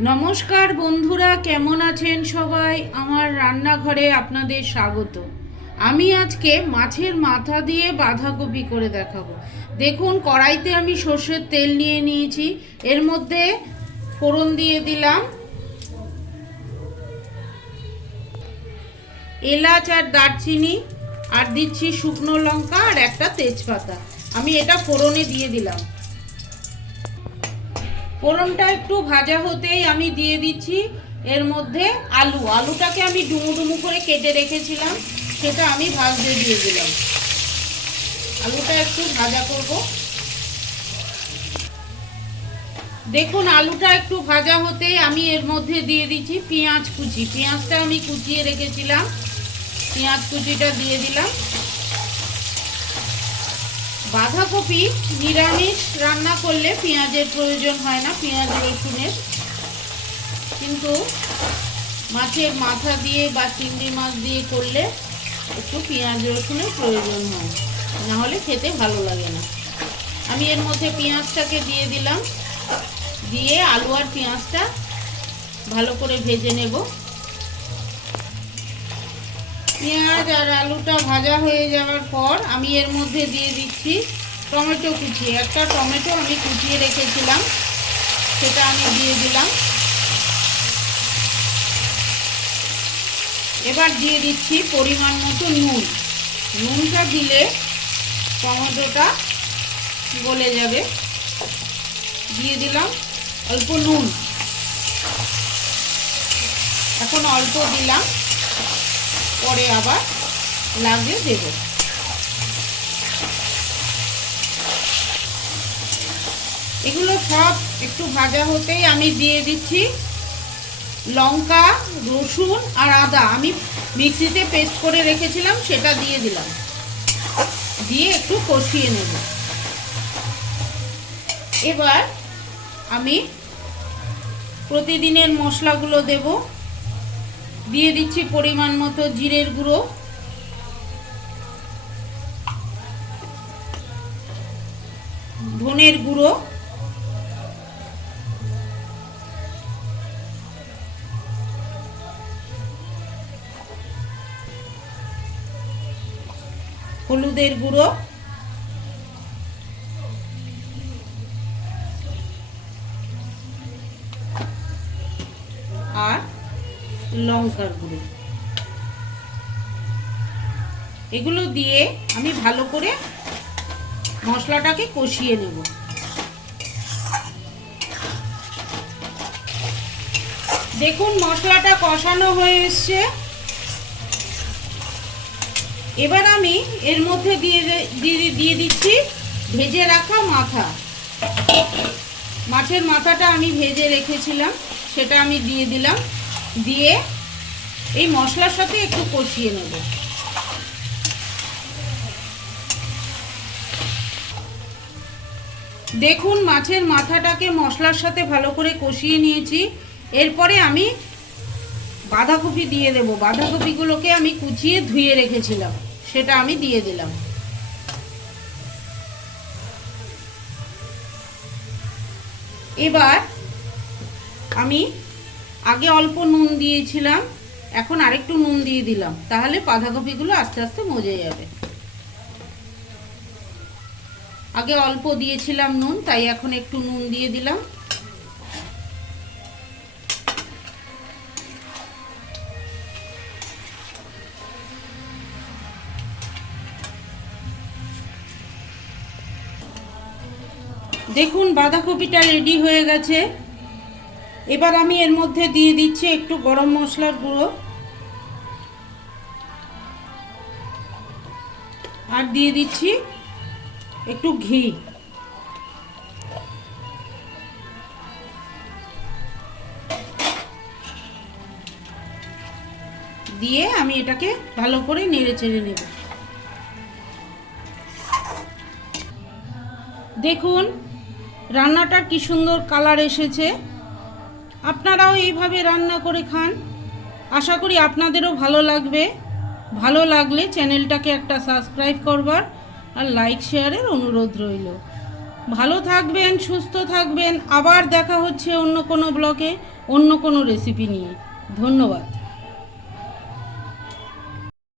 নমস্কার বন্ধুরা, কেমন আছেন সবাই? আমার রান্নাঘরে আপনাদের স্বাগত। আমি আজকে মাছের মাথা দিয়ে বাঁধাকপি করে দেখাবো। দেখুন, কড়াইতে আমি সর্ষের তেল নিয়ে নিয়েছি। এর মধ্যে ফোড়ন দিয়ে দিলাম এলাচ আর দারচিনি, আর দিচ্ছি শুকনো লঙ্কা আর একটা তেজপাতা। আমি এটা ফোড়নে দিয়ে দিলাম। ফোড়নটা একটু ভাজা হতেই আমি দিয়ে দিচ্ছি এর মধ্যে আলুটাকে আমি ডুমু ডুমু করে কেটে রেখেছিলাম, সেটা আমি ভাজতে দিয়ে দিলাম। আলুটা একটু ভাজা করব। দেখুন, আলুটা একটু ভাজা হতেই আমি এর মধ্যে দিয়ে দিচ্ছি পেঁয়াজ কুচি। পেঁয়াজটা আমি কুচিয়ে রেখেছিলাম, পেঁয়াজ কুচিটা দিয়ে দিলাম। বাঁধাকপি নিরামিষ রান্না করলে পেঁয়াজের প্রয়োজন হয় না, পেঁয়াজ রসুনের। কিন্তু মাছের মাথা দিয়ে বা চিংড়ি মাছ দিয়ে করলে একটু পেঁয়াজ রসুনের প্রয়োজন হয়, না হলে খেতে ভালো লাগে না। আমি এর মধ্যে পেঁয়াজটাকে দিয়ে দিলাম, দিয়ে আলু আর পেঁয়াজটা ভালো করে ভেজে নেব। পেঁয়াজ আর আলুটা ভাজা হয়ে যাওয়ার পর আমি এর মধ্যে দিয়ে দিচ্ছি টমেটো কুচি। একটা টমেটো আমি কুচিয়ে রেখেছিলাম, সেটা আমি দিয়ে দিলাম। এবার দিয়ে দিচ্ছি পরিমাণ মতো নুন। নুনটা দিলে টমেটোটা গলে যাবে। দিয়ে দিলাম অল্প নুন, এখন অল্প দিলাম, পরে আবার লাগিয়ে দেব। এগুলো সব একটু ভাজা হতেই আমি দিয়ে দিচ্ছি লঙ্কা, রসুন আর আদা আমি মিক্সিতে পেস্ট করে রেখেছিলাম, সেটা দিয়ে দিলাম। দিয়ে একটু কষিয়ে নেব। এবার আমি প্রতিদিনের মশলাগুলো দেব। দিয়ে দিচ্ছি পরিমাণ মতো জিরের গুঁড়ো, ধনের গুঁড়ো, হলুদের গুঁড়ো, আর লঙ্কার গুঁড়ো। এগুলো দিয়ে আমি ভালো করে মশলাটাকে কষিয়ে নেব। দেখুন, মশলাটা কষানো হয়ে এসছে। এবার আমি এর মধ্যে দিয়ে দিচ্ছি ভেজে রাখা মাথা। মাছের মাথাটা আমি ভেজে রেখেছিলাম, সেটা আমি দিয়ে দিলাম। দিয়ে এই মশলার সাথে একটু কষিয়ে নেব। দেখুন, মাছের মাথাটাকে মশলার সাথে ভালো করে কষিয়ে নিয়েছি। এরপরে আমি বাঁধাকপি দিয়ে দেব। বাঁধাকপিগুলোকে আমি কুচিয়ে ধুয়ে রেখেছিলাম, সেটা আমি দিয়ে দিলাম। এবার আমি আগে অল্প নুন দিয়েছিলাম, এখন আরেকটু নুন দিয়ে দিলাম, তাহলে বাঁধাকপিগুলো আস্তে আস্তে মজে যাবে। আগে অল্প দিয়েছিলাম নুন, তাই এখন একটু নুন দিয়ে দিলাম। দেখুন, বাঁধাকপিটা রেডি হয়ে গেছে। এবার আমি এর মধ্যে দিয়ে দিচ্ছি একটু গরম মশলার গুঁড়ো, আর দিয়ে দিচ্ছি একটু ঘি। দিয়ে আমি এটাকে ভালো করে নেড়ে চেড়ে নেব। দেখুন, রান্নাটা কি সুন্দর কালার এসেছে। আপনারাও এইভাবে রান্না করে খান, আশা করি আপনাদেরও ভালো লাগবে। ভালো লাগলে চ্যানেলটাকে একটা সাবস্ক্রাইব করবার আর লাইক শেয়ারের অনুরোধ রইল। ভালো থাকবেন, সুস্থ থাকবেন। আবার দেখা হচ্ছে অন্য কোনো ব্লগে। অন্য কোনো রেসিপি নিয়ে। ধন্যবাদ।